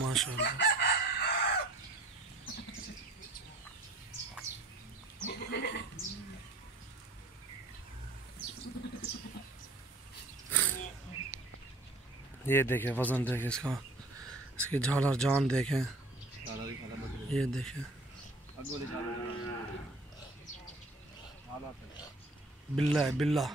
माशाल्लाह। ये देखें वजन देखें इसका, इसकी झालर जान देखें, ये देखें बिल्ला है बिल्ला।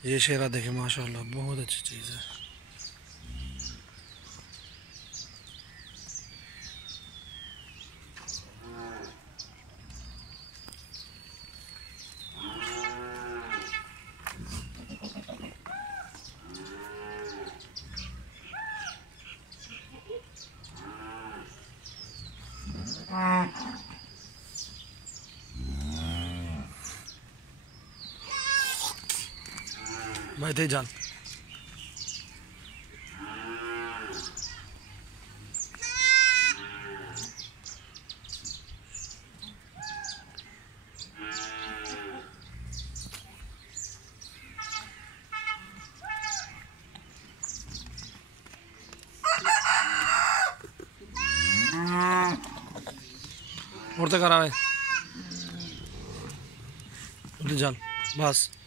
ये शेरा देखे माशाल्लाह बहुत अच्छी चीज़ है। भाई थे जान उड़ते करा है जान बस।